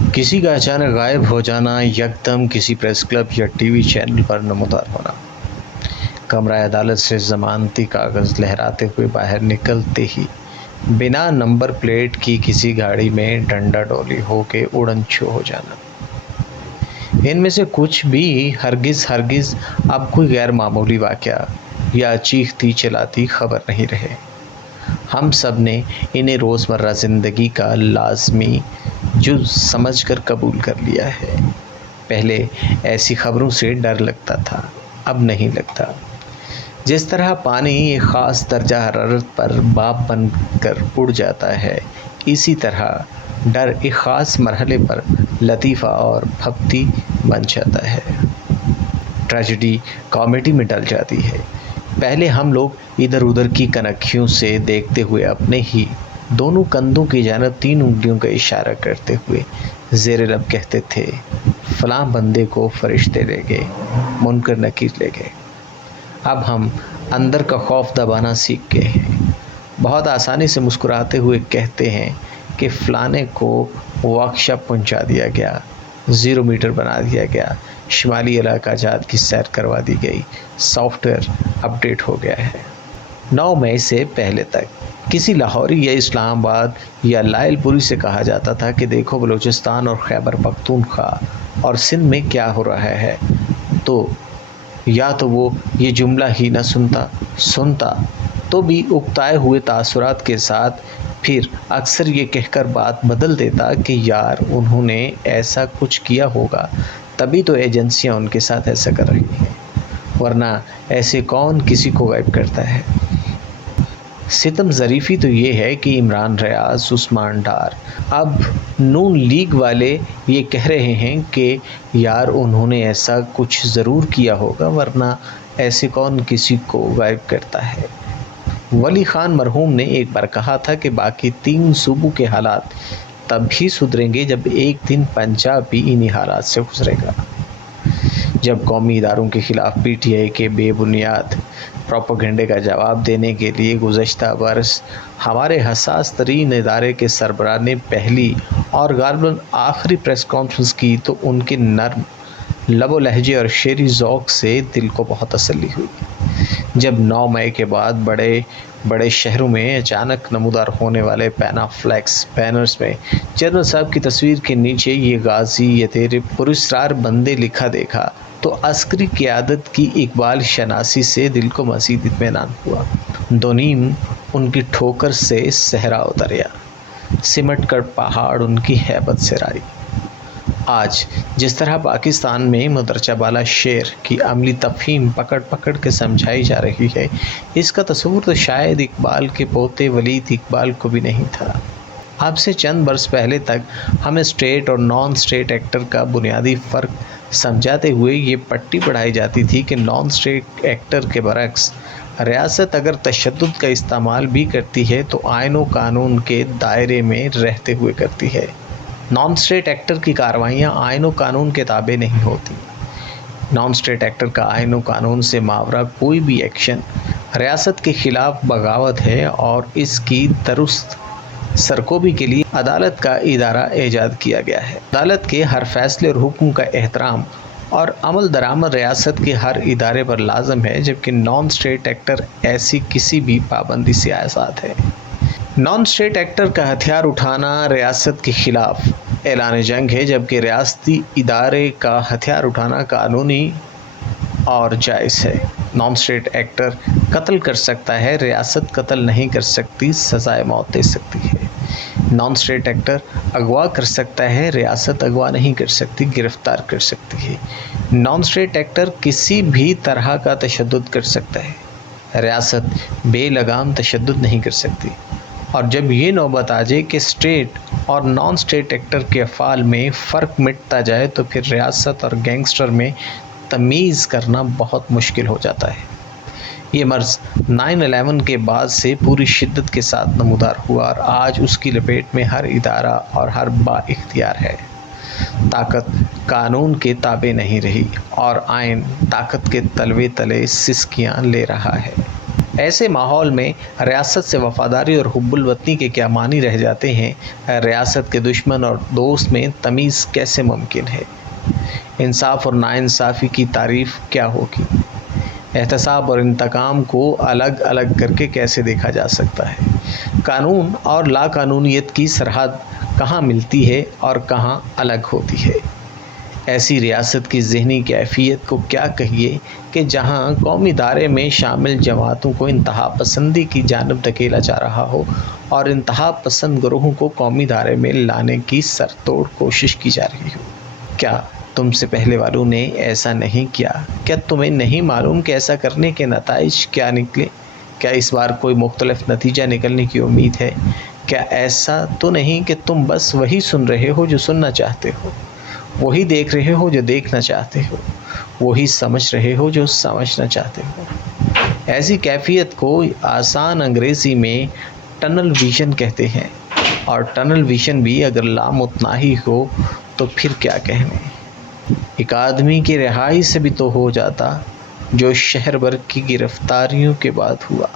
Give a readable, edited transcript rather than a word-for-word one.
किसी का अचानक गायब हो जाना, यकदम किसी प्रेस क्लब या टीवी चैनल पर नमूदार होना, कमरा अदालत से जमानती कागज़ लहराते हुए बाहर निकलते ही बिना नंबर प्लेट की किसी गाड़ी में डंडा डोली होके उड़न छू हो जाना, इनमें से कुछ भी हरगिज़ अब कोई गैर मामूली वाक़या या चीखती चलाती खबर नहीं रहे। हम सब ने इन्हें रोज़मर्रा ज़िंदगी का लाज़मी जुज़ समझकर कबूल कर लिया है। पहले ऐसी खबरों से डर लगता था, अब नहीं लगता। जिस तरह पानी एक ख़ास दर्जा हरारत पर भाप बनकर उड़ जाता है, इसी तरह डर एक ख़ास मरहले पर लतीफ़ा और भक्ति बन जाता है, ट्रेजेडी कॉमेडी में ढल जाती है। पहले हम लोग इधर उधर की कनखियों से देखते हुए अपने ही दोनों कंधों की जानब 3 उंगलियों का इशारा करते हुए ज़ेरे लब कहते थे, फ़लाँ बंदे को फरिश्ते ले गए, मुनकर नकीर ले गए। अब हम अंदर का खौफ दबाना सीख गए हैं। बहुत आसानी से मुस्कुराते हुए कहते हैं कि फ़लाने को वर्कशॉप पहुंचा दिया गया, 0 मीटर बना दिया गया, शुमाली इलाका जात की सैर करवा दी गई, सॉफ्टवेयर अपडेट हो गया है। 9 मई से पहले तक किसी लाहौरी या इस्लामाबाद या लायलपुरी से कहा जाता था कि देखो बलूचिस्तान और खैबर पख्तूनख्वा और सिंध में क्या हो रहा है, तो या तो वो ये जुमला ही न सुनता तो भी उकताए हुए तासुरात के साथ फिर अक्सर ये कहकर बात बदल देता कि यार उन्होंने ऐसा कुछ किया होगा, तभी तो एजेंसियां उनके साथ ऐसा कर रही हैं, वरना ऐसे कौन किसी को गायब करता है। सितम ज़रीफ़ी तो ये है कि इमरान रियाज, उस्मान डार, अब नून लीग वाले ये कह रहे हैं कि यार उन्होंने ऐसा कुछ ज़रूर किया होगा, वरना ऐसे कौन किसी को गायब करता है। वली ख़ान मरहूम ने एक बार कहा था कि बाकी 3 सूबों के हालात तभी सुधरेंगे जब एक दिन पंजाब भी इन्हीं हालात से गुजरेगा। जब कौमी इदारों के ख़िलाफ़ PTI के बेबुनियाद प्रोपेगेंडे का जवाब देने के लिए गुज़श्ता बरस हमारे हसास तरीन इदारे के सरबराह ने पहली और गालिबन आखिरी प्रेस कॉन्फ्रेंस की, तो उनके नर्म लबो लहजे और शेरी ज़ौक़ से दिल को बहुत तसल्ली हुई। जब 9 मई के बाद बड़े बड़े शहरों में अचानक नमूदार होने वाले पैनाफ्लेक्स बैनर्स में जनरल साहब की तस्वीर के नीचे ये गाजी ये तेरे पुरस्कार बंदे लिखा देखा, तो अस्करी क़यादत की इकबाल शनासी से दिल को मज़ीद इत्मीनान हुआ। दोनीम उनकी ठोकर से सहरा उतरया, सिमट कर पहाड़ उनकी हैबत से राई। आज जिस तरह पाकिस्तान में मदरजा बाला शेर की अमली तफ़हीम पकड़ पकड़ के समझाई जा रही है, इसका तस्वुर तो शायद इकबाल के पोते वलीद इकबाल को भी नहीं था। अब से चंद बरस पहले तक हमें स्टेट और नॉन स्टेट एक्टर का बुनियादी फ़र्क समझाते हुए ये पट्टी पढ़ाई जाती थी कि नॉन स्टेट एक्टर के बरक्स रियासत अगर तशद्दुद का इस्तेमाल भी करती है तो आईन व कानून के दायरे में रहते हुए करती है। नॉन स्टेट एक्टर की कार्रवाइयाँ आईन व कानून के ताबे नहीं होती। नॉन स्टेट एक्टर का आईन व कानून से मावरा कोई भी एक्शन रियासत के ख़िलाफ़ बगावत है और इसकी दुरुस्त सरकोबी के लिए अदालत का इदारा ईजाद किया गया है। अदालत के हर फैसले और हुक्म का एहतराम और अमल दरामद रियासत के हर इदारे पर लाजम है, जबकि नॉन स्टेट एक्टर ऐसी किसी भी पाबंदी से आज़ाद है। नॉन स्टेट एक्टर का हथियार उठाना रियासत के ख़िलाफ़ ऐलान जंग है, जबकि रियासती इदारे का हथियार उठाना कानूनी और जायज़ है। नॉन स्टेट एक्टर कत्ल कर सकता है, रियासत कत्ल नहीं कर सकती, सज़ाए मौत दे सकती है। नॉन स्टेट एक्टर अगवा कर सकता है, रियासत अगवा नहीं कर सकती, गिरफ़्तार कर सकती है। नॉन स्टेट एक्टर किसी भी तरह का तशद्दुद कर सकता है, रियासत बेलगाम तशद्दुद नहीं कर सकती। और जब ये नौबत आ जाए कि स्टेट और नॉन स्टेट एक्टर के अफ़ाल में फ़र्क मिटता जाए, तो फिर रियासत और गैंगस्टर में तमीज़ करना बहुत मुश्किल हो जाता है। ये मर्ज़ 9/11 के बाद से पूरी शिद्दत के साथ नमूदार हुआ और आज उसकी लपेट में हर इदारा और हर बाइख्तियार है। ताकत कानून के ताबे नहीं रही और आइन ताकत के तलवे तले सिसकियाँ ले रहा है। ایسے ماحول میں ریاست سے وفاداری اور حب الوطنی کے کیا معنی رہ جاتے ہیں؟ ریاست کے دشمن اور دوست میں تمیز کیسے ممکن ہے؟ انصاف اور ناانصافی کی تعریف کیا ہوگی؟ احتساب اور انتقام کو الگ الگ کر کے کیسے دیکھا جا سکتا ہے؟ قانون اور لا قانونیت کی سرحد کہاں ملتی ہے اور کہاں الگ ہوتی ہے؟ ایسی ریاست کی ذہنی کیفیت کو کیا کہیے کہ جہاں قومی دائرے میں شامل جماعتوں کو انتہا پسندی کی جانب دھکیلا جا رہا ہو اور انتہا پسند گروہوں کو قومی دائرے میں لانے کی سر توڑ کوشش کی جا رہی ہو۔ کیا تم سے پہلے والوں نے ایسا نہیں کیا؟ کیا تمہیں نہیں معلوم کہ ایسا کرنے کے نتائج کیا نکلے؟ کیا اس بار کوئی مختلف نتیجہ نکلنے کی امید ہے؟ کیا ایسا تو نہیں کہ تم بس وہی سن رہے ہو جو سننا چاہتے ہو، وہی دیکھ رہے ہو جو دیکھنا چاہتے ہو، وہی سمجھ رہے ہو جو سمجھنا چاہتے ہو؟ ایسی کیفیت کو آسان انگریزی میں ٹنل ویژن کہتے ہیں، اور ٹنل ویژن بھی اگر لامتناہی ہو تو پھر کیا کہنے۔ ایک آدمی کی رہائی سے بھی تو ہو جاتا جو شہر بھر کی گرفتاریوں کے بعد ہوا۔